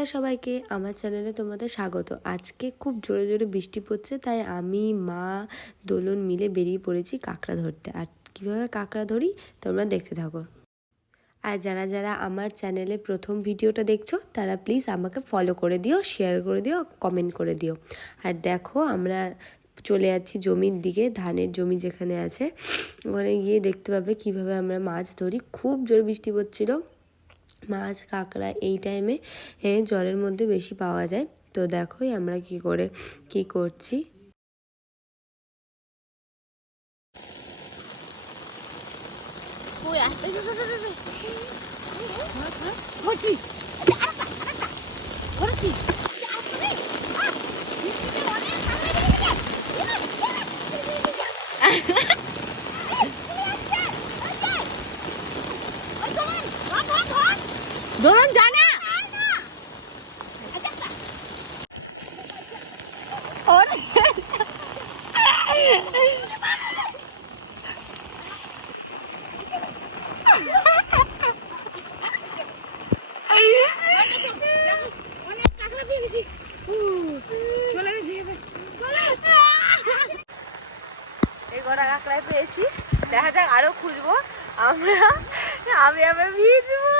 Tata সবাইকে, আমার চ্যানেলে তোমাদের স্বাগত। আজকে খুব জোরে জোরে বৃষ্টি পড়ছে, তাই আমি মা দোলন মিলে বেরিয়ে পড়েছি কাঁকড়া ধরতে। আর কীভাবে কাঁকড়া ধরি তোমরা দেখতে থাকো। আর যারা যারা আমার চ্যানেলে প্রথম ভিডিওটা দেখছো তারা প্লিজ আমাকে ফলো করে দিও, শেয়ার করে দিও, কমেন্ট করে দিও। আর দেখো আমরা চলে যাচ্ছি জমির দিকে, ধানের জমি যেখানে আছে ওখানে গিয়ে দেখতে পাবে কিভাবে আমরা মাছ ধরি। খুব জোরে বৃষ্টি পড়ছিল। মাছ কাঁকড়া এই টাইমে জলের মধ্যে বেশি পাওয়া যায়। তো দেখোই আমরা কি করছি। দোলন যায় না। এই গোটা কাঁকড়ায় পেয়েছি, দেখা যাক আরো খুঁজবো আমি আবার ভিজবো।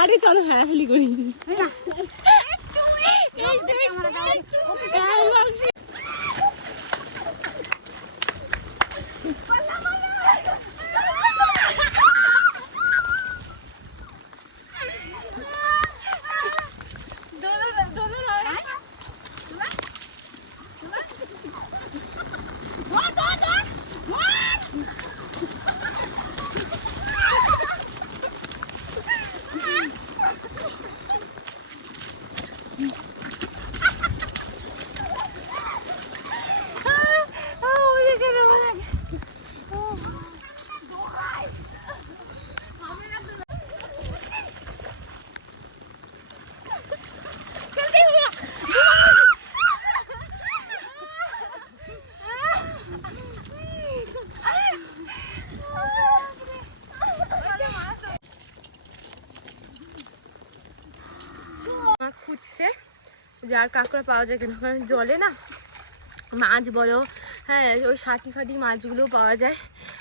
আরে চলো হেলাহেলি করি। খুঁজছে যার কাঁকড়া পাওয়া যায় কিনা, কারণ জলে না মাছ বলো, হ্যাঁ ওই ষাটি ফাটি মাছগুলোও পাওয়া যায়।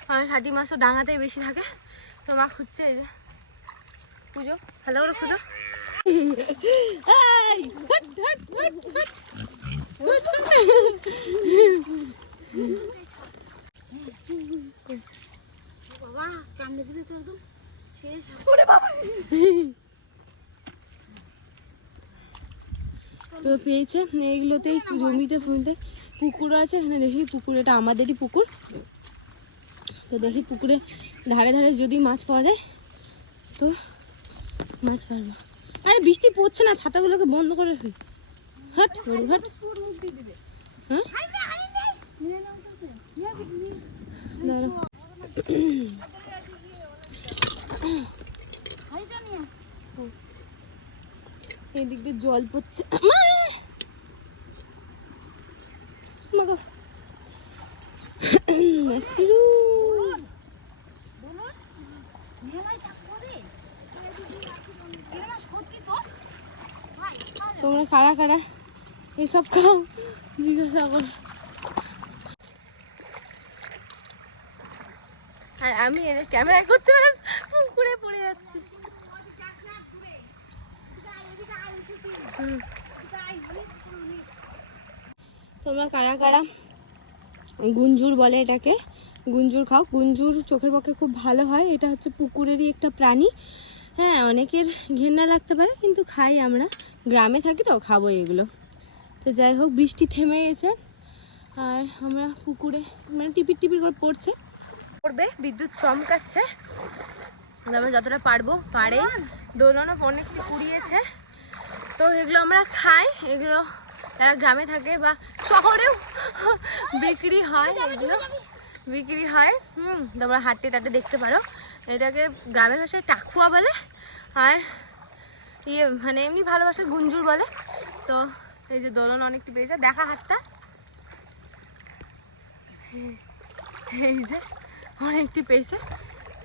কারণ ষাটি মাছ তো ডাঙাতেই বেশি থাকে। তো মা খুঁজছে, এই যে খুঁজো, ভালো করে খুঁজো। তো পেয়েছে এইগুলোতেই জমিতে ফমিতে পুকুর আছে, এখানে দেখি পুকুর, এটা আমাদেরই পুকুর। তো দেখি পুকুরে ধারে ধারে যদি মাছ পাওয়া যায় তো মাছ পারবো। আরে বৃষ্টি পড়ছে না, ছাতাগুলোকে বন্ধ করে রাখি। হাট হাট, হ্যাঁ এদিক দিয়ে জল পড়ছে। তোমরা কারা কারা এসব খাও জিজ্ঞাসা করো। আর আমি ক্যামেরায় করতে পুকুরে পড়ে যাচ্ছি। তোমরা কারা কারা গুঞ্জুর বলে এটাকে, গুঞ্জুর খাও? গুঞ্জুর চোখের পক্ষে খুব ভালো হয়। এটা হচ্ছে পুকুরেরই একটা প্রাণী। হ্যাঁ, অনেকের ঘেন্না লাগতে পারে, কিন্তু খাই আমরা, গ্রামে থাকি তো খাবো এগুলো। তো যাই হোক, বৃষ্টি থেমে গেছে। আর আমরা পুকুরে মানে টিপির টিপির করে পড়ছে, পড়বে, বিদ্যুৎ চমকাচ্ছে, আমরা যতটা পারবো পারে। দোলনও অনেক কুড়িয়েছে, তো এগুলো আমরা খাই। এগুলো যারা গ্রামে থাকে বা শহরেও বিক্রি হয়, এগুলো বিক্রি হয়। তোমরা হাটে টাটে দেখতে পারো। এটাকে গ্রামের ভাষায় টাকুয়া বলে, আর ইয়ে মানে এমনি ভালোবাসায় গুঞ্জুর বলে। তো এই যে দোলন অনেকটি পেয়েছে, দেখা হাতটা, এই যে অনেকটি পেয়েছে।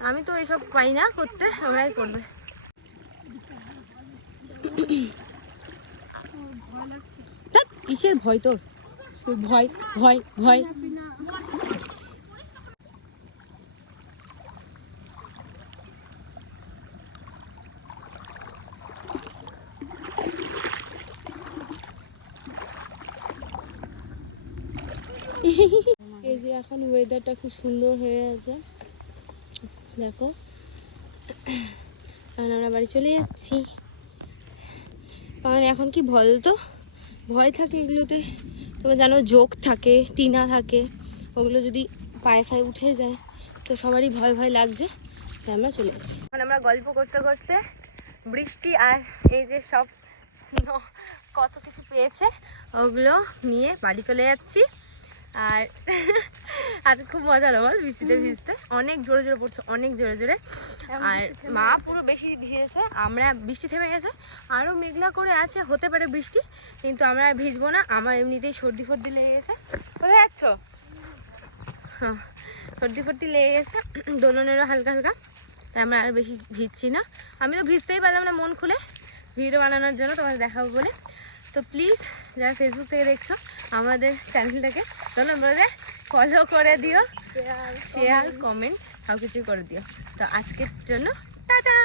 আমি তো এসব পাই না করতে, ওরাই করবে। কিসের ভয় তোর? ভয় ভয় ভয়। এই যে এখন ওয়েদারটা খুব সুন্দর হয়ে আছে, দেখো। কারণ আমরা বাড়ি চলে যাচ্ছি, কারণ এখন কি বলতো, ভয় থাকে এগুলোতে। তবে জানো জোক থাকে, টিনা থাকে, ওগুলো যদি পায়ে ফায়ে উঠে যায় তো সবারই ভয় ভয় লাগছে, তাই আমরা চলে যাচ্ছি। এখন আমরা গল্প করতে করতে বৃষ্টি আর এই যে সব কত কিছু পেয়েছে ওগুলো নিয়ে বাড়ি চলে যাচ্ছি। আর আজকে খুব মজা হলো বল বৃষ্টিতে ভিজতে, অনেক জোরে জোরে পড়ছে, অনেক জোরে জোরে। আর মা পুরো বেশি ভিজেছে, আমরা বৃষ্টি থেমে গেছে, আরও মেঘলা করে আছে, হতে পারে বৃষ্টি, কিন্তু আমরা আর ভিজবো না। আমার এমনিতেই সর্দি ফর্দি লেগে গেছে। কোথায় যাচ্ছ? হ্যাঁ, সর্দি ফর্দি লেগে গেছে, দোলনেরও হালকা হালকা, তাই আমরা আর বেশি ভিজছি না। আমি তো ভিজতেই পারলাম না মন খুলে ভিডিও বানানোর জন্য, তোমাদের দেখাবো বলে। তো প্লিজ যারা ফেসবুক থেকে দেখছো আমাদের চ্যানেলটাকে তোমরা ফলো করে দিও, শেয়ার কমেন্ট সব কিছু করে দিও। তো আজকের জন্য টাটা।